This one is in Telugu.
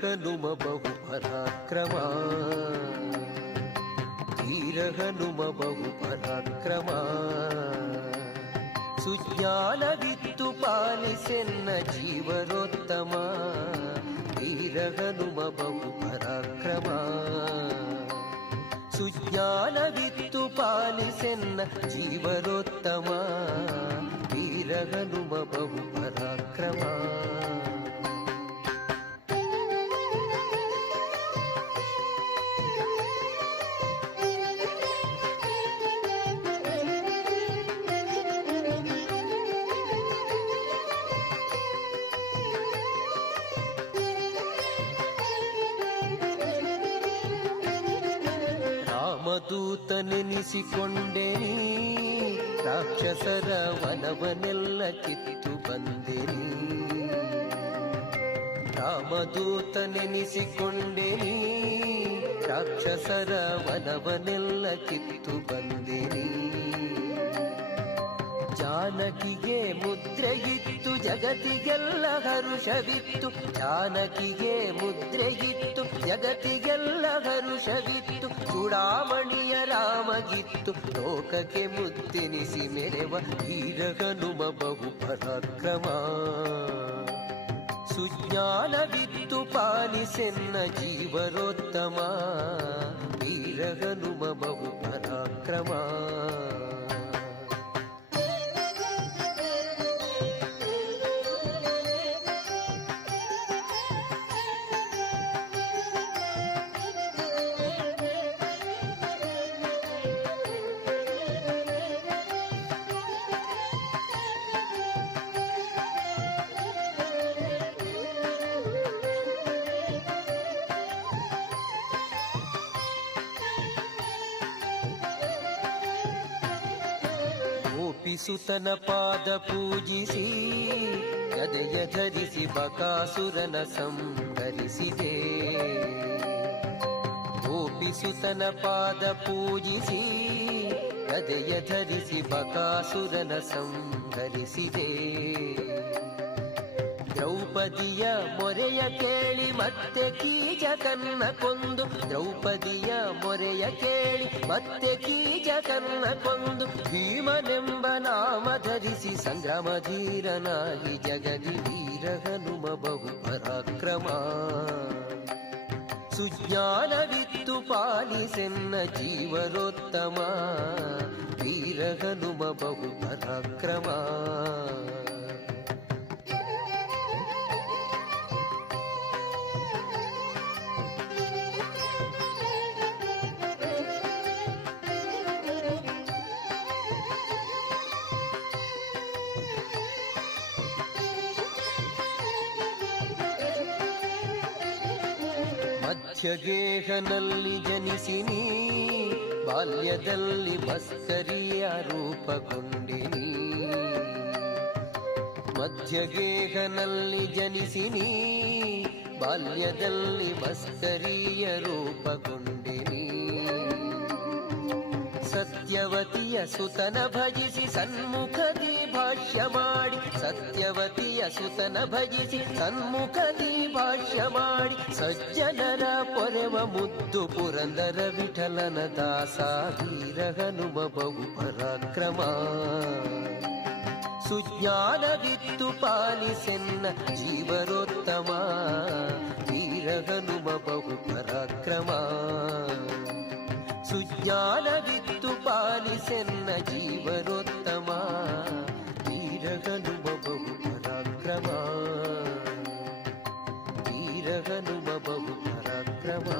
ధీరహనుమ బహు పరాక్రమా ధీరహనుమ బహు పరాక్రమా సుజ్ఞాన విత్తు పాలిసెన్న జీవరోత్తమ ధీరహనుమ బహు పరాక్రమా సుజ్ఞాన విత్తు పాలిసెన్న జీవరోత్తమ వీరహనుమ బహు పరాక్రమా ರಾಮದೂತನೆನಿಸಿಕೊಂಡೆನಿ ರಾಕ್ಷಸರ ವನವನೆಲ್ಲ ಕಿತ್ತು ಬಂದೆನಿ. ರಾಮದೂತನೆನಿಸಿಕೊಂಡೆ. ರಾಕ್ಷಸರ ವನವನೆಲ್ಲ ಕಿತ್ತು ಬಂದೆನಿ. ಜಾನಕಿಗೆ ಮುದ್ರೆಯಿತ್ತು ಜಗತಿಗೆಲ್ಲ ಹರುಷವಿತ್ತು. ಜಾನಕಿಗೆ ಮುದ್ರೆಯಿತ್ತು ಜಗತಿಗೆಲ್ಲ ಹರುಷವಿತ್ತು. ಚೂಡಾಮಣಿಯ ರಾಮಗಿತ್ತು ಲೋಕಕ್ಕೆ ಮುತ್ತೆನಿಸಿ ಮೆರೆವ ವೀರಗನುಮ ಬಹು ಪರಾಕ್ರಮ ಸುಜ್ಞಾನವಿತ್ತು ಪಾಲಿಸೆನ್ನ ಜೀವರೋತ್ತಮ ವೀರಗನುಮ ಬಹು ಪರಾಕ್ರಮ ಗೋಪಿಸುತನ ಪಾದ ಪೂಜಿಸಿ ಗದೆಯ ಧರಿಸಿ ಬಕಾಸುರನ ಸಂಹರಿಸಿದೆ ಗೋಪಿಸುತನ ಪಾದ ಪೂಜಿಸಿ ಗದೆಯ ಧರಿಸಿ ಬಕಾಸುರನ ಸಂಹರಿಸಿದೆ ದ್ರೌಪದಿಯ ಮೊರೆಯ ಕೇಳಿ ಮತ್ತೆ ಕೀಜ ಕನ್ನ ಕೊಂದು ದ್ರೌಪದಿಯ ಮೊರೆಯ ಕೇಳಿ ಮತ್ತೆ ಕೀಜ ಕನ್ನ ಕೊಂದು ಭೀಮನೆಂಬ ನಾಮ ಧರಿಸಿ ಸಂಗ್ರಾಮ ಧೀರನಾಗಿ ಜಗದಿ ವೀರ ಹನುಮ ಬಹು ಪರಾಕ್ರಮ ಸುಜ್ಞಾನವಿತ್ತು ಪಾಲಿಸೆನ್ನ ಜೀವರೋತ್ತಮ ವೀರ ಹನುಮ ಬಹು ಪರಾಕ್ರಮ ಮಧ್ಯಗೇಹನಲ್ಲಿ ಜನಿಸಿ ನೀ ಬಾಲ್ಯದಲ್ಲಿ ಭಸ್ಕರಿಯ ರೂಪಗೊಂಡಿನಿ. ಮಧ್ಯಗೇಹನಲ್ಲಿ ಜನಿಸಿ ನೀ ಬಾಲ್ಯದಲ್ಲಿ ಭಸ್ಕರಿಯ ರೂಪಗೊಂಡ ಸತ್ಯವತಿಯ ಸುತನ ಭಜಿಸಿ ಸನ್ಮುಖದಿ ಭಾಷ್ಯ ಮಾಡಿ ಸತ್ಯವತಿಯ ಸುತನ ಭಜಿಸಿ ಸನ್ಮುಖದಿ ಭಾಷ್ಯ ಮಾಡಿ ಸಜ್ಜನರ ಪೊರೆವ ಮುದ್ದು ಪುರಂದರ ವಿಠಲನ ದಾಸ ವೀರ ಹನುಮ ಬಹು ಪರಾಕ್ರಮ ಸುಜ್ಞಾನವಿತ್ತು ಪಾಲಿಸೆನ್ನ ಜೀವರೋತ್ತಮ ವೀರ ಹನುಮ ಬಹು ಪರಾಕ್ರಮ ಸುಜ್ಞಾನವಿತ್ತು చెన్న జీవనోత్తమ? వీరగనుమ బహు పరాక్రమ? వీరగనుమ బహు పరాక్రమ?